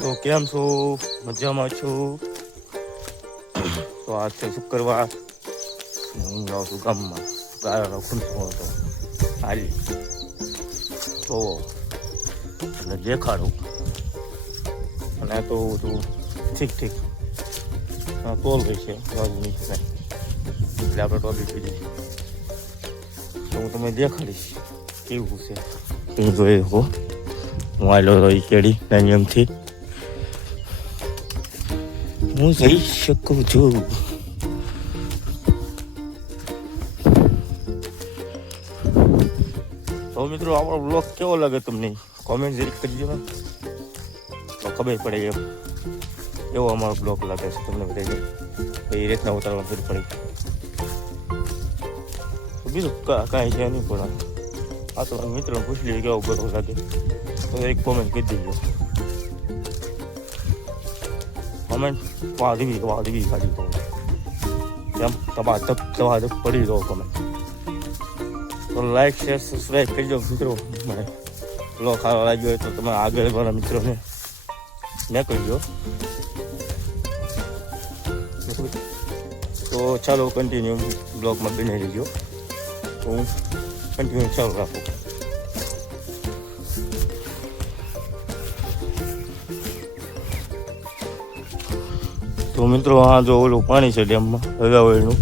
તો કેમ છો? મજામાં છું. તો આજ છે શુક્રવાર. હું જાઉં છું ગામમાં. ગાયોનો ખૂંટવો હતો હાલી તો એટલે દેખાડું. અને તો બધું ઠીક તોલ ગઈ છે બાજુની એટલે આપણે ટોપિક કરી તો હું તમને દેખાડીશ કેવું છે. હું જોઈ હો હું આવેલો રહી કેડી નાની એમથી હું જઈ શકું છું. તો મિત્રો આપણો બ્લોગ કેવો લાગે તમને કોમેન્ટ જરીક કરજો ને તો ખબર પડે એવો અમારો બ્લોગ લાગે છે તમને બધાને એ રીતના ઉતારવા ખબર પડે. બીજું કાંઈ છે નહીં પણ આ તો મિત્રોને પૂછી લઈએ કેવો બ્લોગ લાગે તો એક કોમેન્ટ કરી દેજો. કોમેન્ટ વાદવી કાઢી દો એમ તમારે પડી દો કોમેન્ટ. તો લાઈક શેર સબસ્ક્રાઈબ કરજો મિત્રો. મને બ્લોગ સારો લાગ્યો હોય તો તમે આગળ મારા મિત્રોને ન કરજો. તો ચાલો કન્ટિન્યુ બ્લોગમાં બની રહેજો. તો હું કન્ટિન્યુ ચાલુ રાખું. તો મિત્રો આ જો ઓલું પાણી છે ડેમમાં હગાવેલું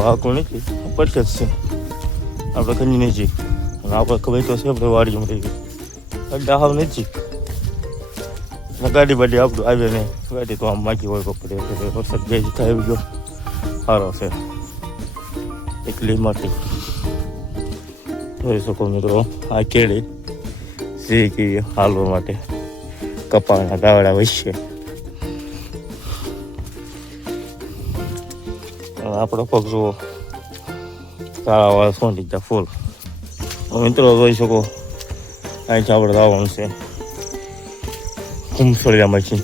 આખું નથી પડશે જ છે આપણે ઘરની નજીક અને આપણે ખબર તો છે આપણે વાડીમાં રહી અડ્ડા હાવ નજીક ગાડી બાડી આપણું આવે ને ગાડી તો આમ માગી હોય પડે એટલે વરસાદ બે જ થાય ગયો સારો છે એટલી માટે જોઈ શકો મિત્રો આ કેળી શીખી હાલવા માટે કપાના દાવડા વચ્ચે આપણો પગ જુઓ તાળાવાળા સોંટી ગયા ફૂલ. મિત્રો જોઈ શકો અહીંથી આપણે આવવાનું છે કુંભસળિયામાંથી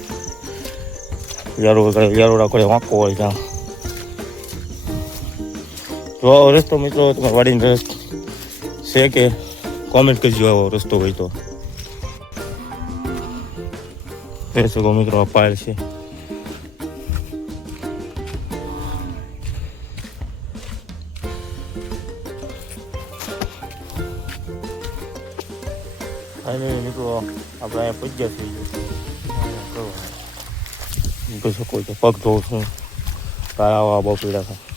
યારોડા કરે વાંકો હોય ત્યાં જો આવો રસ્તો મિત્રો તમારે વાડીનો રસ છે કે કોમેન્ટ કરજો આવો રસ્તો હોય તો. જોઈ શકો મિત્રો આ પાયલ છે. મિત્રો આપણે અહીંયા પગ્યા થઈ ગયો કહી શકો છો પગ ધોઉં છું તારા આવા બહુ પીડા થાય.